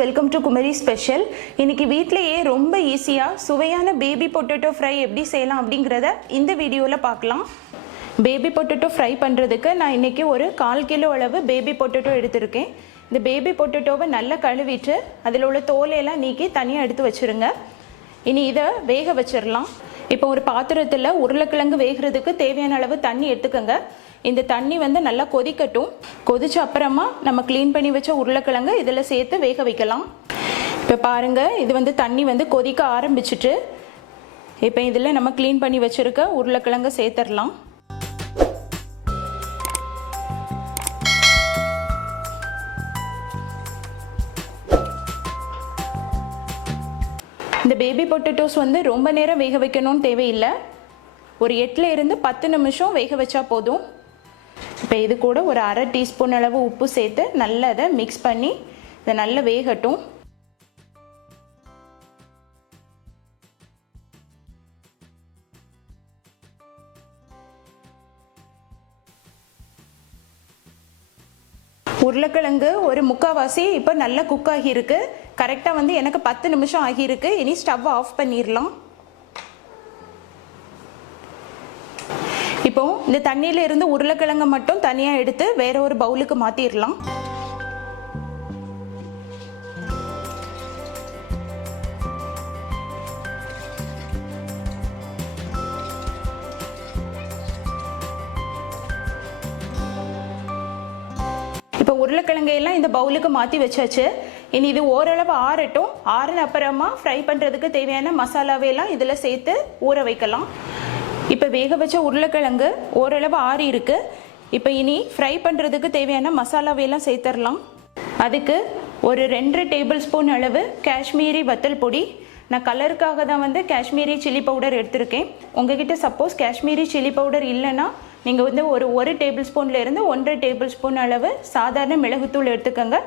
Welcome to Kumari special. இன்னைக்கு வீட்லயே ரொம்ப ஈஸியா சுவையான பேபி பொட்டேட்டோ ஃப்ரை எப்படி செய்யலாம் அப்படிங்கறத இந்த வீடியோல பார்க்கலாம். பேபி பொட்டேட்டோ ஃப்ரை பண்றதுக்கு நான் இன்னைக்கு ஒரு 1/4 கிலோ அளவு பேபி பொட்டேட்டோ எடுத்துர்க்கேன். இந்த பேபி பொட்டேட்டோவை நல்லா கழுவிட்டு அதில் உள்ள தோலை எல்லாம் நீக்கி தனியாக எடுத்து வச்சிருங்க. இனி இதை வேக வச்சிடலாம். இப்போ ஒரு பாத்திரத்தில் உருளைக்கிழங்கு வேகிறதுக்கு தேவையான அளவு தண்ணி எடுத்துக்கோங்க. இந்த தண்ணி வந்து நல்லா கொதிக்கட்டும். கொதிச்ச அப்புறமா நம்ம க்ளீன் பண்ணி வச்ச உருளைக்கிழங்கு இதில் சேர்த்து வேக வைக்கலாம். இப்போ பாருங்கள், இது வந்து தண்ணி வந்து கொதிக்க ஆரம்பிச்சிட்டு இப்போ இதில் நம்ம க்ளீன் பண்ணி வச்சுருக்க உருளைக்கிழங்கு சேர்த்துடலாம். இந்த பேபி பொட்டேட்டோஸ் வந்து ரொம்ப நேரம் வேக வைக்கணும்னு தேவையில்லை. ஒரு 8 இருந்து 10 நிமிஷம் வேக வச்சா போதும். இப்போ இது கூட ஒரு 1/2 டீஸ்பூன் அளவு உப்பு சேர்த்து நல்லா அதை மிக்ஸ் பண்ணி இதை நல்லா வேகட்டும். உருளைக்கிழங்கு ஒரு முக்கால்வாசி இப்போ நல்லா குக் ஆகியிருக்கு. கரெக்டாக வந்து எனக்கு 10 நிமிஷம் ஆகியிருக்கு. இனி ஸ்டவ் ஆஃப் பண்ணிடலாம். இப்போ இந்த தண்ணியில இருந்து உருளைக்கிழங்கு மட்டும் தனியாக எடுத்து வேற ஒரு பவுலுக்கு மாற்றிடலாம். இப்போ உருளைக்கிழங்கையெல்லாம் இந்த பவுலுக்கு மாற்றி வச்சாச்சு. இனி இது ஓரளவு ஆறட்டும். ஆறின அப்புறமா ஃப்ரை பண்ணுறதுக்கு தேவையான மசாலாவையெல்லாம் இதில் சேர்த்து ஊற வைக்கலாம். இப்போ வேக வச்ச உருளைக்கிழங்கு ஓரளவு ஆறி இருக்கு. இப்போ இனி ஃப்ரை பண்ணுறதுக்கு தேவையான மசாலாவையெல்லாம் சேர்த்துடலாம். அதுக்கு ஒரு 2 டேபிள் ஸ்பூன் அளவு காஷ்மீரி வத்தல் பொடி. நான் கலருக்காக தான் வந்து காஷ்மீரி சில்லி பவுடர் எடுத்திருக்கேன். உங்ககிட்ட சப்போஸ் காஷ்மீரி சில்லி பவுடர் இல்லைன்னா நீங்கள் வந்து ஒரு டேபிள் ஸ்பூன்லேருந்து 1.5 டேபிள் ஸ்பூன் அளவு சாதாரண மிளகுத்தூள் எடுத்துக்கோங்க.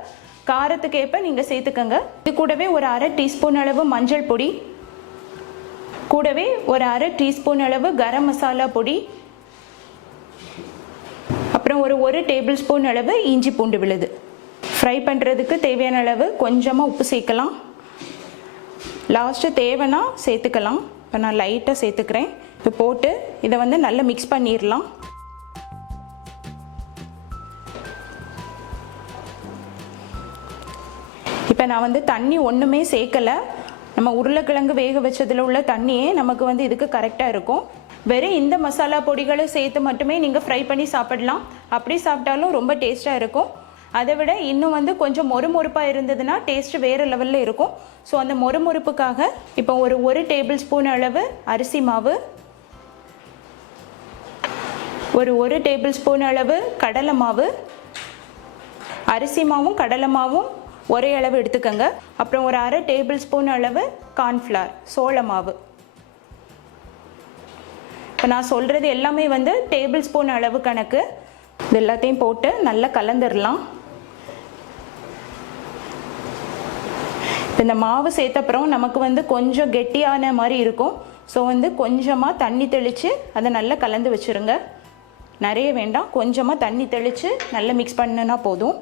காரத்துக்கு ஏற்ப நீங்கள் சேர்த்துக்கோங்க. இது கூடவே ஒரு 1/2 டீஸ்பூன் அளவு மஞ்சள் பொடி, கூடவே ஒரு 1/2 டீஸ்பூன் அளவு கரம் மசாலா பொடி, அப்புறம் ஒரு டேபிள் ஸ்பூன் அளவு இஞ்சி பூண்டு விழுது. ஃப்ரை பண்ணுறதுக்கு தேவையான அளவு கொஞ்சமாக உப்பு சேர்க்கலாம். லாஸ்ட்டு தேவைன்னா சேர்த்துக்கலாம். இப்போ நான் லைட்டாக சேர்த்துக்கிறேன். இப்போ போட்டு இதை வந்து நல்லா மிக்ஸ் பண்ணிடலாம். இப்போ நான் வந்து தண்ணி ஒன்றுமே சேர்க்கலை. நம்ம உருளைக்கிழங்கு வேக வச்சதில் உள்ள தண்ணியே நமக்கு வந்து இதுக்கு கரெக்டாக இருக்கும். வெறும் இந்த மசாலா பொடிகளை சேர்த்து மட்டுமே நீங்கள் ஃப்ரை பண்ணி சாப்பிடலாம். அப்படி சாப்பிட்டாலும் ரொம்ப டேஸ்ட்டாக இருக்கும். அதை விட இன்னும் வந்து கொஞ்சம் மொறுமொறுப்பாக இருந்ததுன்னா டேஸ்ட்டு வேறு லெவலில் இருக்கும். ஸோ அந்த மொறுமொறுப்புக்காக இப்போ ஒரு டேபிள் ஸ்பூன் அளவு அரிசி மாவு, ஒரு டேபிள் ஸ்பூன் அளவு கடலை மாவு, அரிசி மாவும் கடலை மாவும் ஒரே அளவு எடுத்துக்கோங்க. அப்புறம் ஒரு 1/2 டேபிள் ஸ்பூன் அளவு கார்ன்ஃப்ளவர் சோள மாவு. இப்போ நான் சொல்கிறது எல்லாமே வந்து டேபிள் ஸ்பூன் அளவு கணக்கு. இது எல்லாத்தையும் போட்டு நல்லா கலந்துடலாம். இந்த மாவு சேர்த்தப்புறம் நமக்கு வந்து கொஞ்சம் கெட்டியான மாதிரி இருக்கும். ஸோ வந்து கொஞ்சமாக தண்ணி தெளித்து அதை நல்லா கலந்து வச்சுருங்க. நிறைய வேண்டாம், கொஞ்சமாக தண்ணி தெளித்து நல்லா மிக்ஸ் பண்ணினா போதும்.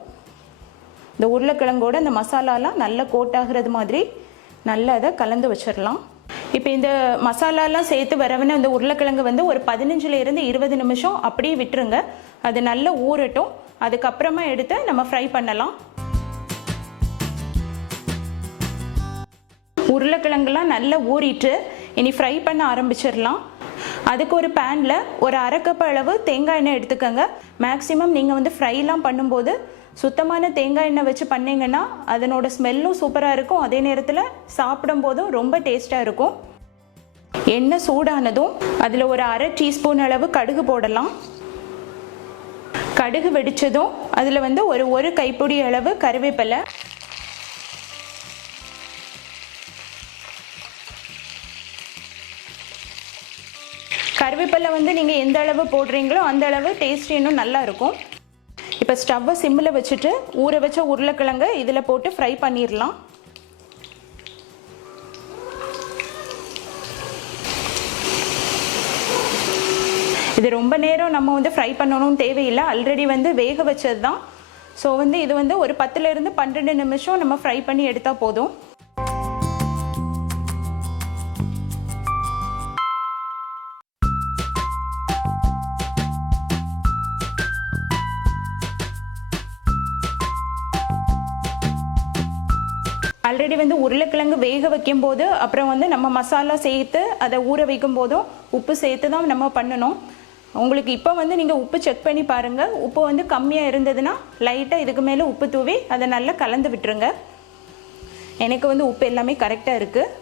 இந்த உருளைக்கிழங்கோட இந்த மசாலாலாம் நல்லா கோட்டாகிறது மாதிரி நல்லா அதை கலந்து வச்சிடலாம். இப்போ இந்த மசாலாலாம் சேர்த்து வரவுன இந்த உருளைக்கிழங்கு வந்து ஒரு 15 to 20 நிமிஷம் அப்படியே விட்டுருங்க. அது நல்லா ஊறட்டும். அதுக்கப்புறமா எடுத்து நம்ம ஃப்ரை பண்ணலாம். உருளைக்கிழங்குலாம் நல்லா ஊறிட்டு இனி ஃப்ரை பண்ண ஆரம்பிச்சிடலாம். அதுக்கு ஒரு பேனில் ஒரு 1/2 கப் அளவு தேங்காய் எண்ணெய் எடுத்துக்கோங்க. மேக்ஸிமம் நீங்கள் வந்து ஃப்ரைலாம் பண்ணும்போது சுத்தமான தேங்காய் எண்ணெய் வச்சு பண்ணிங்கன்னா அதனோட ஸ்மெல்லும் சூப்பராக இருக்கும். அதே நேரத்தில் சாப்பிடும்போதும் ரொம்ப டேஸ்ட்டாக இருக்கும். எண்ணெய் சூடானதும் அதில் ஒரு 1/2 டீஸ்பூன் அளவு கடுகு போடலாம். கடுகு வெடித்ததும் அதில் வந்து ஒரு கைப்பிடி அளவு கருவேப்பிலை, கருவேப்பிலை வந்து நீங்கள் எந்த அளவு போடுறீங்களோ அந்த அளவு டேஸ்ட் இன்னும் நல்லா இருக்கும். இப்போ ஸ்டவ்வை சிம்மில் வச்சுட்டு ஊற வச்ச உருளைக்கிழங்கு இதில் போட்டு ஃப்ரை பண்ணிடலாம். இது ரொம்ப நேரம் நம்ம வந்து ஃப்ரை பண்ணணும்னு தேவையில்லை. ஆல்ரெடி வந்து வேக வச்சது தான். ஸோ வந்து இது வந்து ஒரு 10லேருந்து 12 நிமிஷம் நம்ம ஃப்ரை பண்ணி எடுத்தால் போதும். ஆல்ரெடி வந்து உருளைக்கிழங்கு வேக வைக்கும் போது அப்புறம் வந்து நம்ம மசாலா சேர்த்து அதை ஊற வைக்கும் போதும் உப்பு சேர்த்து தான் நம்ம பண்ணணும். உங்களுக்கு இப்போ வந்து நீங்கள் உப்பு செக் பண்ணி பாருங்கள். உப்பு வந்து கம்மியாக இருந்ததுன்னா லைட்டாக இதுக்கு மேலே உப்பு தூவி அதை நல்லா கலந்து விட்டுருங்க. எனக்கு வந்து உப்பு எல்லாமே கரெக்டாக இருக்குது.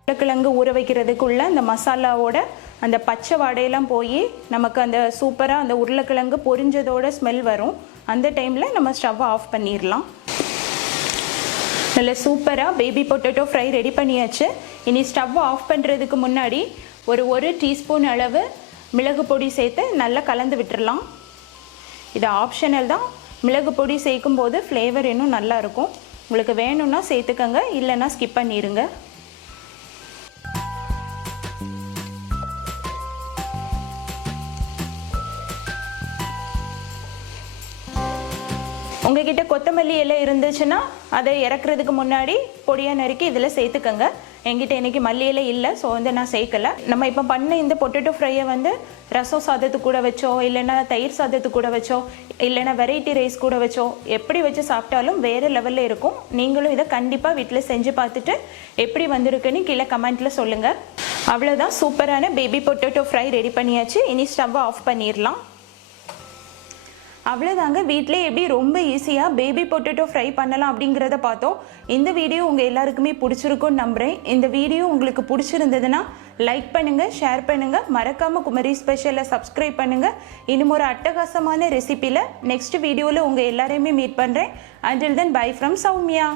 உருளைக்கிழங்கு ஊற வைக்கிறதுக்குள்ள அந்த மசாலாவோட அந்த பச்சை வாடையெல்லாம் போய் நமக்கு அந்த சூப்பராக அந்த உருளைக்கிழங்கு பொரிஞ்சதோட ஸ்மெல் வரும். அந்த டைமில் நம்ம ஸ்டவ்வை ஆஃப் பண்ணிடலாம். நல்ல சூப்பராக பேபி பொட்டேட்டோ ஃப்ரை ரெடி பண்ணியாச்சு. இனி ஸ்டவ்வை ஆஃப் பண்ணுறதுக்கு முன்னாடி ஒரு டீஸ்பூன் அளவு மிளகு பொடி சேர்த்து நல்லா கலந்து விட்டுடலாம். இது ஆப்ஷனல் தான். மிளகு பொடி சேர்க்கும் போது ஃப்ளேவர் இன்னும் நல்லா இருக்கும். உங்களுக்கு வேணும்னா சேர்த்துக்கங்க, இல்லைன்னா ஸ்கிப் பண்ணிடுங்க. உங்ககிட்ட கொத்தமல்லி இலை இருந்துச்சுன்னா அதை இறக்குறதுக்கு முன்னாடி பொடியாக நறுக்கி இதில் சேர்த்துக்கங்க. என்கிட்ட இன்றைக்கி மல்லி இலை இல்லை, ஸோ வந்து நான் சேர்க்கலை. நம்ம இப்போ பண்ண இந்த பொட்டேட்டோ ஃப்ரையை வந்து ரசம் சாதத்து கூட வச்சோ, இல்லைன்னா தயிர் சாதத்து கூட வச்சோ, இல்லைன்னா வெரைட்டி ரைஸ் கூட வச்சோ, எப்படி வச்சு சாப்பிட்டாலும் வேறு லெவலில் இருக்கும். நீங்களும் இதை கண்டிப்பாக வீட்டில் செஞ்சு பார்த்துட்டு எப்படி வந்திருக்குன்னு கீழே கமெண்ட்டில் சொல்லுங்கள். அவ்வளோதான், சூப்பரான பேபி பொட்டேட்டோ ஃப்ரை ரெடி பண்ணியாச்சு. இனி ஸ்டவ்வை ஆஃப் பண்ணிடலாம். அவ்வளோதாங்க, வீட்டிலே எப்படி ரொம்ப ஈஸியாக பேபி பொட்டேட்டோ ஃப்ரை பண்ணலாம் அப்படிங்கிறத பார்த்தோம். இந்த வீடியோ உங்கள் எல்லாருக்குமே பிடிச்சிருக்குன்னு நம்புகிறேன். இந்த வீடியோ உங்களுக்கு பிடிச்சிருந்ததுன்னா லைக் பண்ணுங்கள், ஷேர் பண்ணுங்கள், மறக்காமல் குமரி ஸ்பெஷலை சப்ஸ்கிரைப் பண்ணுங்கள். இன்னும் ஒரு அட்டகாசமான ரெசிபியில் நெக்ஸ்ட் வீடியோவில் உங்கள் எல்லாரையுமே மீட் பண்ணுறேன். Until then, bye from Soumya.